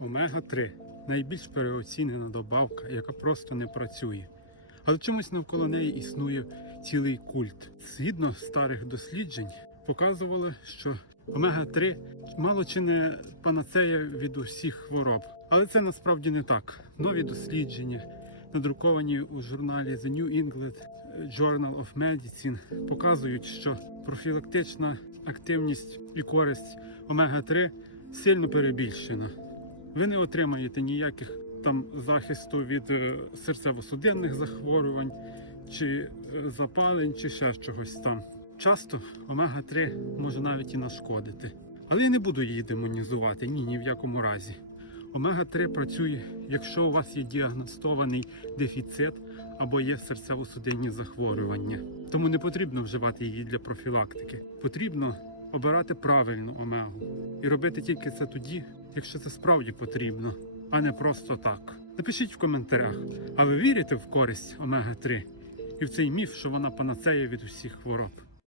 Омега-3 найбільш переоцінена добавка, яка просто не працює. Але чомусь навколо неї існує цілий культ. Згідно старих досліджень, показували, що омега-3 мало чи не панацея від усіх хвороб. Але це насправді не так. Нові дослідження, надруковані у журналі The New England Journal of Medicine, показують, що профілактична активність і користь омега-3 сильно перебільшена. Ви не отримаєте ніяких там захисту від е, серцево-судинних захворювань, чи е, запалень, чи ще чогось там. Часто омега-3 може навіть і нашкодити. Але я не буду її демонізувати, ні, ні в якому разі. Омега-3 працює, якщо у вас є діагностований дефіцит або є серцево-судинні захворювання. Тому не потрібно вживати її для профілактики. Потрібно обирати правильну омегу і робити тільки це тоді, якщо це справді потрібно, а не просто так. Напишіть в коментарях, а ви вірите в користь омега-3 і в цей міф, що вона панацея від усіх хвороб.